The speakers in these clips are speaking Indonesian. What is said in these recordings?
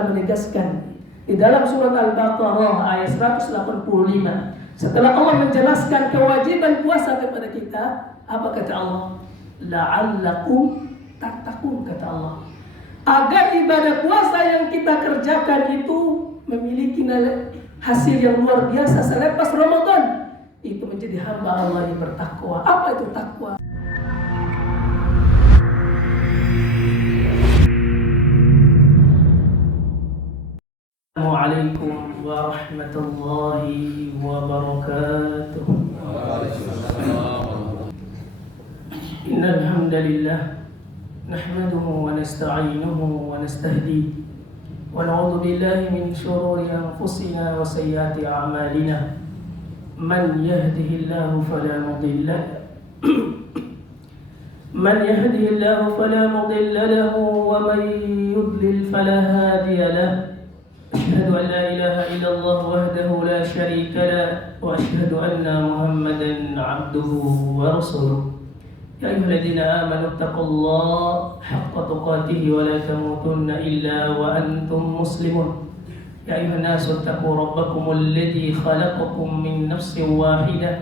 Ta'ala menegaskan di dalam surat Al-Baqarah ayat 185. Setelah Allah menjelaskan kewajiban puasa kepada kita, apa kata Allah? La'allakum tattaqun, kata Allah. Agar ibadah puasa yang kita kerjakan itu memiliki hasil yang luar biasa selepas Ramadan. Itu menjadi hamba Allah yang bertakwa. Apa itu takwa? Assalamualaikum warahmatullahi wabarakatuh. Innal hamdalillah nahmaduhu wa nasta'inuhu wa nastahdihi wa na'udzu billahi min shururi anfusina wa sayyiati a'malina. Man yahdihillahu fala mudilla man yahdihillahu fala mudilla lahu wa man yudlil fala hadiya lahu. أشهد أن لا إله إلا الله وحده لا شريك له وأشهد أن محمدا عبده ورسوله. يا أيها الذين آمنوا اتقوا الله حق تقاته ولا تموتن إلا وأنتم مسلمون. يا أيها الناس اتقوا ربكم الذي خلقكم من نفس واحدة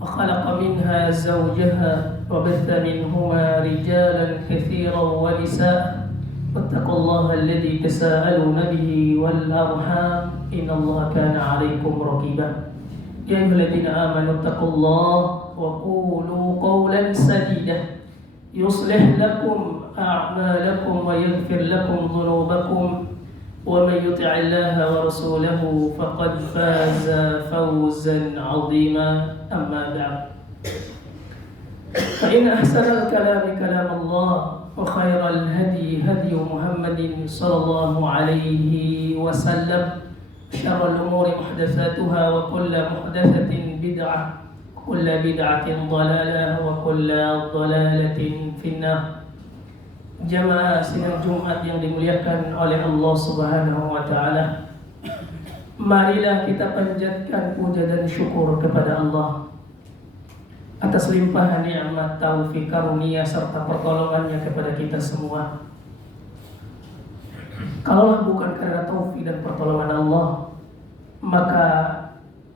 وخلق منها زوجها وبث منهما رجالا كثيرا ونساء. واتقوا الله الذي تساءلون به والأرحام إن الله كان عليكم رقيبا. يا أيها الذين آمنوا اتقوا الله وقولوا قولا سديدا يصلح لكم أعمالكم ويغفر لكم ذنوبكم ومن يطع الله ورسوله فقد فاز فوزا عظيما. أما بعد فإن أحسن الكلام كلام الله وخير الهدي هدي محمد صلى الله عليه وسلم. شر الأمور محدثاتها وكل محدثة بدعة وكل بدعة ضلالة وكل ضلالة في النار. Jamaah sidang Jumat yang dimuliakan oleh Allah Subhanahu wa taala. Marilah kita panjatkan puja dan syukur kepada Allah atas limpahan nikmat, taufik, karunia serta pertolongannya kepada kita semua. Kalaulah bukan karena taufik dan pertolongan Allah, maka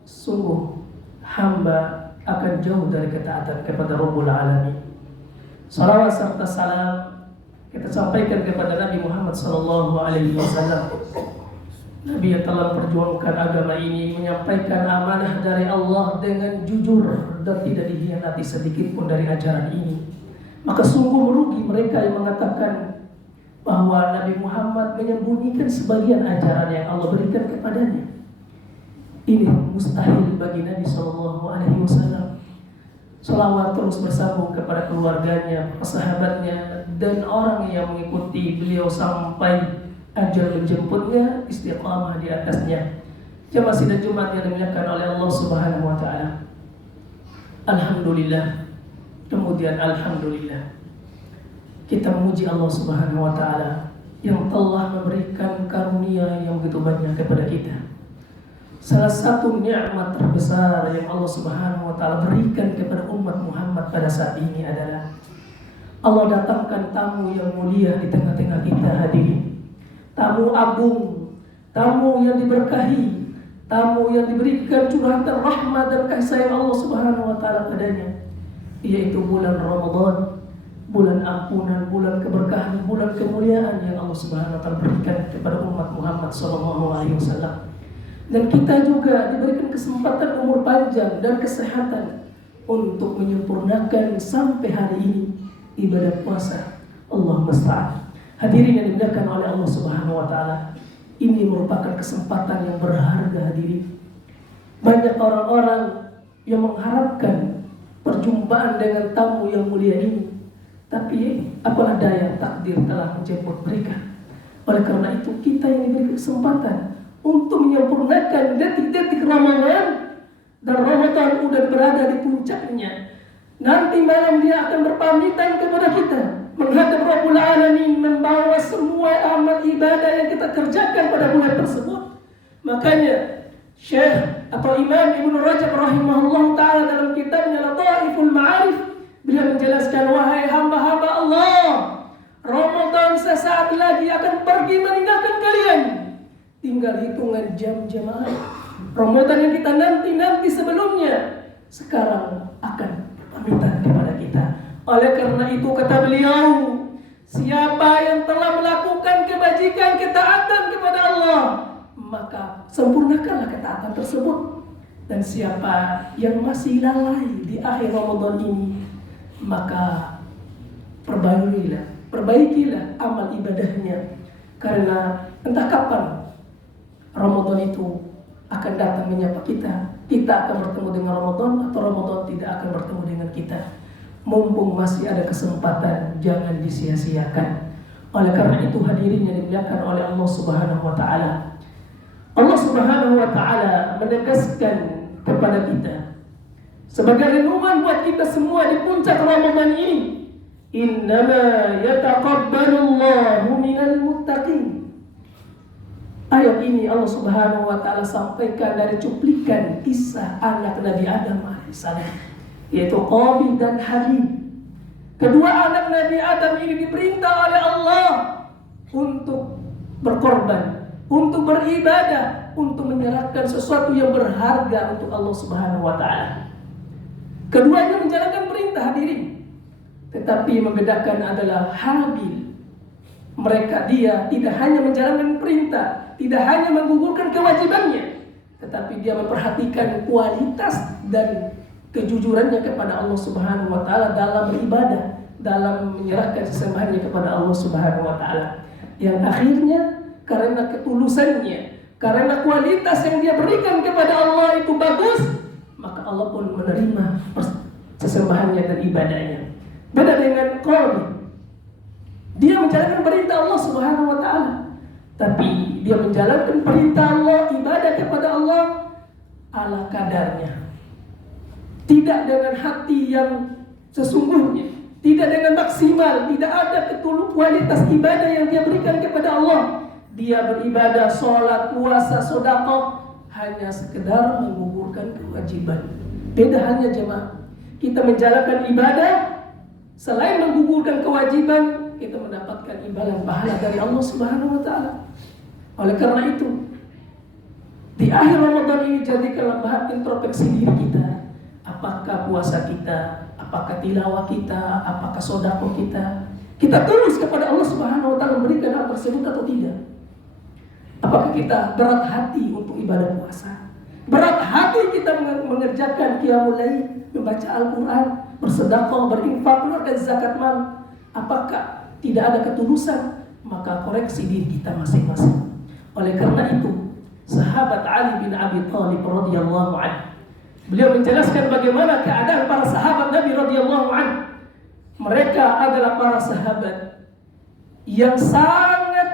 sungguh hamba akan jauh dari ketaatan kepada Rabbul Alamin. Salawat serta salam kita sampaikan kepada Nabi Muhammad SAW, Nabi yang telah perjuangkan agama ini, menyampaikan amanah dari Allah dengan jujur dan tidak dikhianati sedikit pun dari ajaran ini. Maka sungguh merugi mereka yang mengatakan bahwa Nabi Muhammad menyembunyikan sebagian ajaran yang Allah berikan kepadanya. Ini mustahil bagi Nabi SAW. Salawat terus bersambung kepada keluarganya, sahabatnya, dan orang yang mengikuti beliau sampai ajal menjemputnya, istiqamah di atasnya. Jamaah sidang Jumat yang dimuliakan oleh Allah Subhanahu wa taala. Alhamdulillah. Kemudian alhamdulillah. Kita memuji Allah Subhanahu wa taala yang telah memberikan karunia yang begitu banyak kepada kita. Salah satu nikmat terbesar yang Allah Subhanahu wa taala berikan kepada umat Muhammad pada saat ini adalah Allah datangkan tamu yang mulia di tengah-tengah kita hadirin. Tamu agung, tamu yang diberkahi, tamu yang diberikan curhatan rahmat dan kasih sayang Allah Subhanahu wa taala padanya, yaitu bulan Ramadan, bulan ampunan, bulan keberkahan, bulan kemuliaan yang Allah Subhanahu wa taala berikan kepada umat Muhammad SAW. Dan kita juga diberikan kesempatan umur panjang dan kesehatan untuk menyempurnakan sampai hari ini ibadah puasa. Allah musta'an. Hadirin yang dimuliakan oleh Allah Subhanahu wa taala, ini merupakan kesempatan yang berharga hadirin. Banyak orang-orang yang mengharapkan perjumpaan dengan tamu yang mulia ini, tapi apalah daya, takdir telah menjemput mereka. Oleh karena itu kita yang diberi kesempatan untuk menyempurnakan detik-detik Ramadan, dan Ramadan sudah berada di puncaknya. Nanti malam dia akan berpamitan kepada kita menghadap Rabbul Alamin, membawa semua amal ibadah yang kita kerjakan pada bulan tersebut. Makanya Syekh atau Imam Ibnu Rajab rahimahullah ta'ala dalam kitabnya Lataiful Ma'arif, beliau menjelaskan, wahai hamba-hamba Allah, Ramadan sesaat lagi akan pergi meninggalkan kalian. tinggal hitungan jam jemaah. Ramadan yang kita nanti sebelumnya sekarang akan pamitan kepada kita. Oleh karena itu kata beliau, siapa yang telah melakukan kebajikan ketaatan kepada Allah, maka sempurnakanlah ketaatan tersebut. Dan siapa yang masih lalai di akhir Ramadan ini, maka perbaikilah amal ibadahnya. Karena entah kapan Ramadan itu akan datang menyapa kita. Kita akan bertemu dengan Ramadan atau Ramadan tidak akan bertemu dengan kita. Mumpung masih ada kesempatan, jangan disia-siakan. Oleh karena itu hadirin yang dimuliakan oleh Allah Subhanahu wa taala, Allah Subhanahu wa taala menegaskan kepada kita sebagai renungan buat kita semua di puncak Ramadan ini, innama yataqabbalullahu minal muttaqin. Ayat ini Allah Subhanahu wa taala sampaikan dari cuplikan kisah anak Nabi Adam alaihissalam, yaitu Qabil dan Habil. Kedua anak Nabi Adam ini diperintah oleh Allah untuk berkorban, untuk beribadah, untuk menyerahkan sesuatu yang berharga untuk Allah Subhanahu wa taala. Keduanya menjalankan perintah hadirin. Tetapi membedakan adalah Habil. Dia tidak hanya menjalankan perintah, tidak hanya menggugurkan kewajibannya, tetapi dia memperhatikan kualitas dan kejujurannya kepada Allah Subhanahu wa taala dalam beribadah, dalam menyerahkan sesembahannya kepada Allah Subhanahu wa taala. Yang akhirnya karena ketulusannya, karena kualitas yang dia berikan kepada Allah itu bagus, maka Allah pun menerima sesembahannya dan ibadahnya. Beda dengan Qabil. Dia menjalankan perintah Allah Subhanahu wa taala, tapi dia menjalankan perintah Allah, ibadah kepada Allah ala kadarnya. Tidak dengan hati yang sesungguhnya, tidak dengan maksimal, tidak ada kualitas ibadah yang dia berikan kepada Allah. Dia beribadah, sholat, puasa, sedekah, hanya sekedar menggugurkan kewajiban. Beda halnya jemaah. Kita menjalankan ibadah, selain menggugurkan kewajiban, kita mendapatkan imbalan pahala dari Allah Subhanahu wa taala. Oleh karena itu, di akhir Ramadan ini jadikanlah bahan introspeksi diri kita. Apakah puasa kita, apakah tilawah kita, apakah sedekah kita? Kita tulus kepada Allah Subhanahu wa taala memberikan hal tersebut atau tidak? Apakah kita berat hati untuk ibadah puasa? Berat hati kita mengerjakan qiyamul lail, membaca Al-Quran, bersedekah, berinfak, mengeluarkan zakat mal? Apakah tidak ada ketulusan? Maka koreksi diri kita masing-masing. Oleh karena itu, sahabat Ali bin Abi Thalib radhiyallahu anhu, beliau menjelaskan bagaimana keadaan para sahabat Nabi radhiyallahu anhu. Mereka adalah para sahabat yang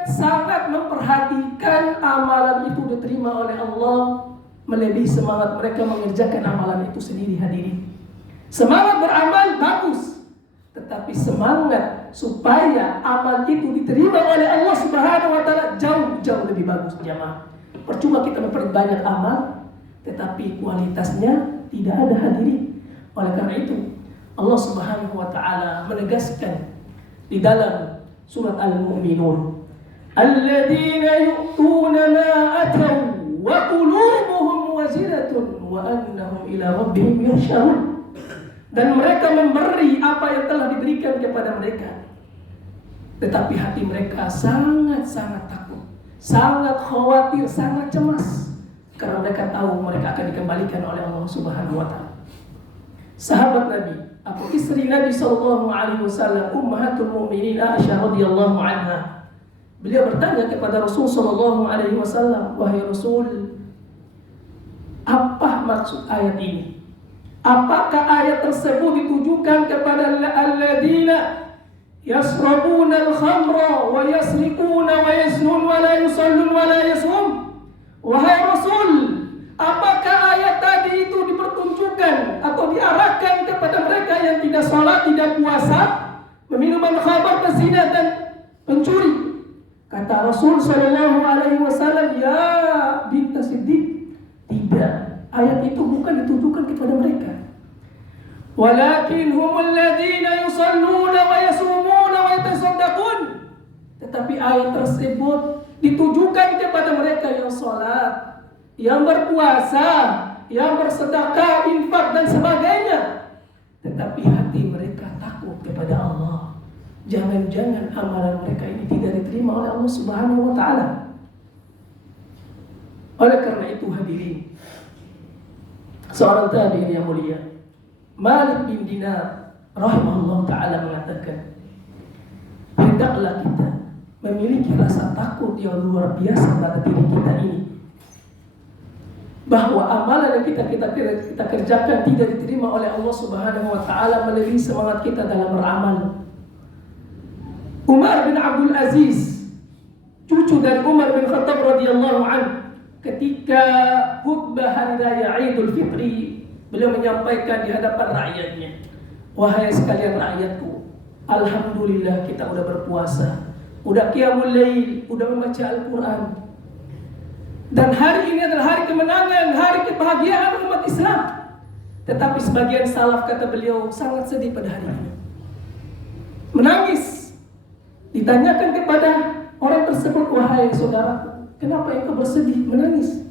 sangat memperhatikan amalan itu diterima oleh Allah, melebihi semangat mereka mengerjakan amalan itu sendiri hadirin. Semangat beramal bagus, tetapi semangat supaya amal itu diterima oleh Allah Subhanahu wa taala jauh lebih bagus jemaah. Percuma kita memperbanyak amal, tetapi kualitasnya tidak ada hadirin. Oleh karena itu, Allah Subhanahu wa taala menegaskan di dalam surat Al-Mu'minun, alladzina yu'tuna ma ataw wa qulubuhum wajilatun wa annahum ila rabbihim yuhsyarun. Dan mereka memberi apa yang telah diberikan kepada mereka, tetapi hati mereka sangat takut, sangat khawatir, sangat cemas, karena mereka tahu mereka akan dikembalikan oleh Allah Subhanahu wa taala. Sahabat Nabi atau istri Nabi sallallahu alaihi wasallam, ummahatul mukminin Aisyah radhiyallahu anha, beliau bertanya kepada Rasul sallallahu alaihi wasallam, wahai Rasul, apa maksud ayat ini? Apakah ayat tersebut ditujukan kepada alladzina yasrabuna al-khamra wa yasriquna wa yaznun wa la yusallun wa la yasum? Wahai Rasul, apakah ayat tadi itu dipertunjukkan atau diarahkan kepada mereka yang tidak salat, tidak puasa, meminum khamar, pezina dan pencuri? Kata Rasul sallallahu alaihi wasallam, ya binti Siddiq, tidak. Ayat itu bukan ditujukan kepada mereka. Walakin humul ladzina yusalluna wa yasumuna wa yatasaddaqun. Tetapi ayat tersebut ditujukan kepada mereka mereka yang sholat, yang berpuasa, yang bersedekah, infak dan sebagainya, tetapi hati mereka takut kepada Allah. Jangan-jangan amalan mereka ini tidak diterima oleh Allah Subhanahu wa taala. Oleh karena itu hadirin, seorang tabi'in yang mulia, Malik bin Dinar rahimahullah taala mengatakan, hendaklah kita memiliki rasa takut yang luar biasa pada diri kita ini, bahwa amalan yang kita kerjakan tidak diterima oleh Allah Subhanahu wa taala melebihi semangat kita dalam beramal. Umar bin Abdul Aziz, cucu dari Umar bin Khattab radhiyallahu anhu, ketika khutbah hari raya Idul Fitri, beliau menyampaikan di hadapan rakyatnya, wahai sekalian rakyatku, alhamdulillah kita udah berpuasa, udah qiyamul lail, udah membaca Al-Quran, dan hari ini adalah hari kemenangan, hari kebahagiaan umat Islam. Tetapi sebagian salaf, kata beliau, sangat sedih pada hari ini, menangis. Ditanyakan kepada orang tersebut, wahai saudaraku, kenapa engkau bersedih, menangis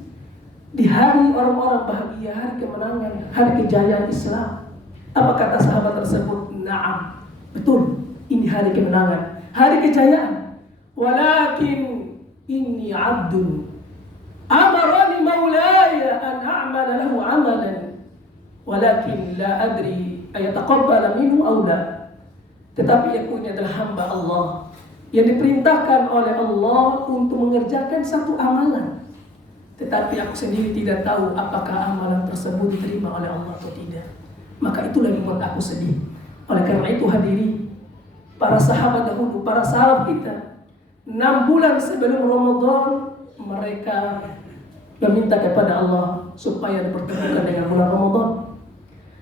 di hari orang-orang bahagia, hari kemenangan, hari kejayaan Islam? Apa kata sahabat tersebut? Naam, betul, ini hari kemenangan, hari kejayaan. Walakin inni abdun amarani maulaya an a'mala lahu amalan walakin la adri ayataqabbala minhu aw la. Tetapi aku ini adalah hamba Allah yang diperintahkan oleh Allah untuk mengerjakan satu amalan, tetapi aku sendiri tidak tahu apakah amalan tersebut diterima oleh Allah atau tidak. Maka itulah yang membuat aku sedih. Oleh karena itu hadirin, para sahabat dahulu, para salaf kita, 6 bulan sebelum Ramadan mereka meminta kepada Allah supaya dipertemukan dengan bulan Ramadan.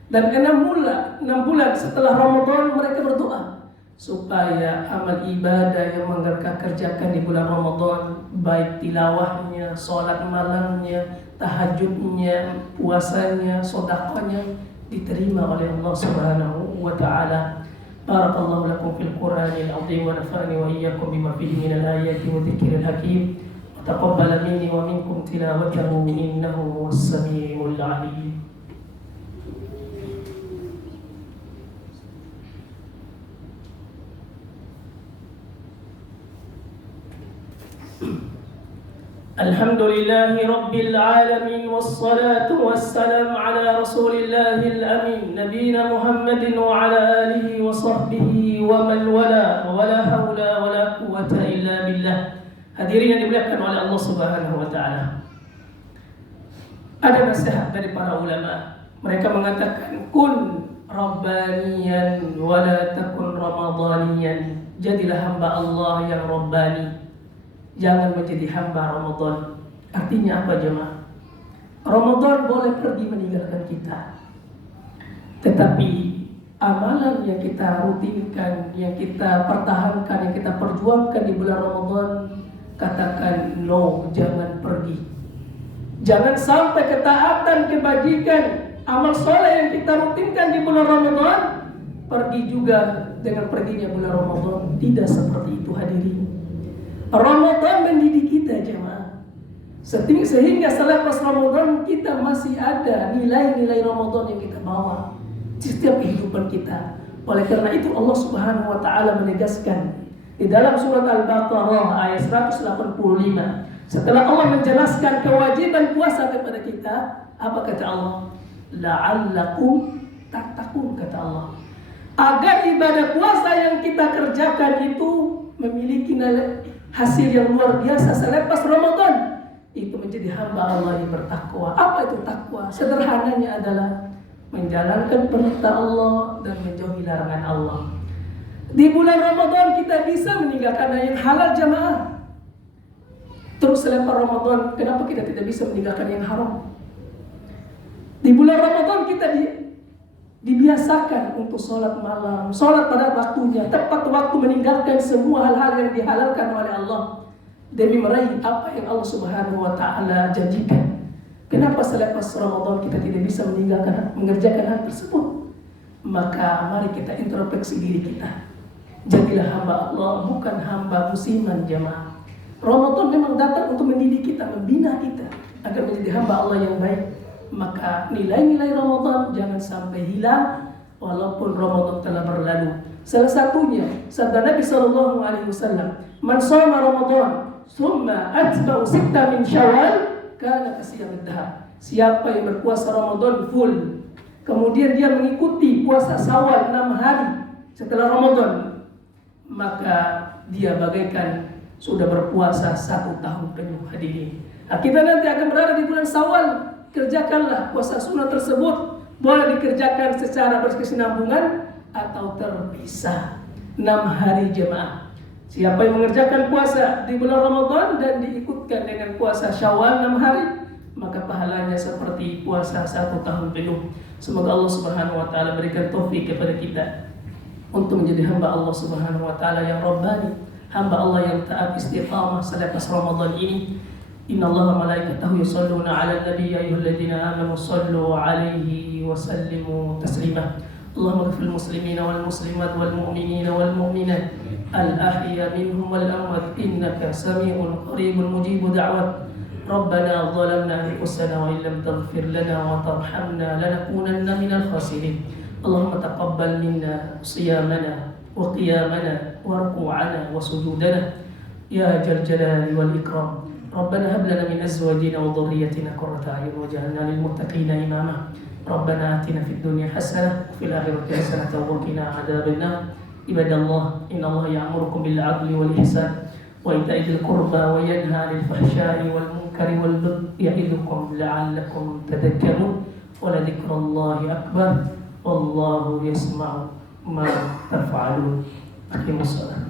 Dan 6 bulan setelah Ramadan mereka berdoa supaya amal ibadah yang mereka kerjakan di bulan Ramadan, baik tilawahnya, sholat malamnya, tahajudnya, puasanya, sedekahnya, diterima oleh Allah Subhanahu wa taala. Barakallahu lakum fil Qur'anil azim wa nafa'ani wa iyyakum bima fihi minal ayati wa dzikril hakim. Taqabbal minni wa minkum tilawatahu innahu was-sami'ul 'alim. Alhamdulillahi Rabbil Alamin, wassalatu wassalamu ala Rasulillahil Amin, Nabiyina Muhammadin wa ala alihi wa sahbihi wa man wala, wa la hawla wa la quwwata illa billah. Hadirin yang dimuliakan oleh Allah Subhanahu wa ta'ala, ada nasihat dari para ulama. Mereka mengatakan, kun rabbaniyan wa la takun ramadaniyan. Jadilah hamba Allah yang rabbani, jangan menjadi hamba Ramadan. Artinya apa jemaah? Ramadan boleh pergi meninggalkan kita, tetapi amalan yang kita rutinkan, yang kita pertahankan, yang kita perjuangkan di bulan Ramadan, katakan no, jangan pergi. Jangan sampai ketaatan, kebajikan, amal soleh yang kita rutinkan di bulan Ramadan pergi juga dengan perginya bulan Ramadan. Tidak seperti itu hadirin. Ramadan mendidik kita jemaah, sehingga selepas Ramadan kita masih ada nilai-nilai Ramadan yang kita bawa di setiap kehidupan kita. Oleh karena itu Allah Subhanahu wa taala menegaskan di dalam surat Al-Baqarah ayat 185, setelah Allah menjelaskan kewajiban puasa kepada kita, apa kata Allah? La'allakum tattaqun, kata Allah, agar ibadah puasa yang kita kerjakan itu memiliki hasil yang luar biasa selepas Ramadan, itu menjadi hamba Allah yang bertakwa. Apa itu takwa? Sederhananya adalah menjalankan perintah Allah dan menjauhi larangan Allah. Di bulan Ramadan kita bisa meninggalkan yang halal jamaah. Terus selepas Ramadan, kenapa kita tidak bisa meninggalkan yang haram? Di bulan Ramadan kita dibiasakan untuk sholat malam, sholat pada waktunya, tepat waktu, meninggalkan semua hal-hal yang dihalalkan oleh Allah demi meraih apa yang Allah Subhanahu wa taala janjikan. Kenapa selepas Ramadan kita tidak bisa mengerjakan hal tersebut? Maka mari kita introspeksi diri kita. Jadilah hamba Allah, bukan hamba musiman jamaah. Ramadan memang datang untuk mendidik kita, kita agar menjadi hamba Allah yang baik, maka nilai-nilai Ramadan jangan sampai hilang walaupun Ramadan telah berlalu. Salah satunya sabda Nabi sallallahu alaihi wasallam, "Man shoma Ramadan, tsumma atba'u sitta min Syawal, kana kasiyamid dahr." Siapa yang berpuasa Ramadan full, kemudian dia mengikuti puasa Syawal 6 hari setelah Ramadan, maka dia bagaikan sudah berpuasa 1 tahun penuh. Hadirin, kita nanti akan berada di bulan Syawal. Kerjakanlah puasa sunnah tersebut. Boleh dikerjakan secara berkesinambungan atau terpisah. 6 hari jemaah. Siapa yang mengerjakan puasa di bulan Ramadan dan diikutkan dengan puasa Syawal 6 hari, maka pahalanya seperti puasa 1 tahun penuh. Semoga Allah Subhanahu wa taala berikan taufik kepada kita untuk menjadi hamba Allah Subhanahu wa taala yang rabbani, hamba Allah yang taat istiqamah selepas Ramadan ini. Innallaha wa malaikatahu yusholluna 'alan nabiy ya ayyuhalladzina amanu shallu 'alaihi wa sallimu taslima. Allahumma ighfir lil muslimina wal muslimat wal mu'minina wal mu'minat al ahya minhum wal amwat innaka samii'un qaribun mujibud da'wat. ربنا ظلمنا أنفسنا وإن لم تغفر لنا وترحمنا لنكونن من الخاسرين. اللهم تقبل منا صيامنا وقيامنا وركوعنا وسجودنا يا ذا الجلال والإكرام. ربنا هب لنا من أزواجنا وذريتنا قرة أعين واجعلنا للمتقين إماما. ربنا آتنا في الدنيا حسنة وفي الآخرة حسنة وقنا عذاب النار. عباد الله إن الله يأمركم بالعدل والإحسان وإيتاء ذي القربى وينهى عن الفحشاء والمنكر والبغي يعظكم لعلكم تذكرون. ولذكر الله أكبر والله يسمع ما تفعلون. أقيموا الصلاة.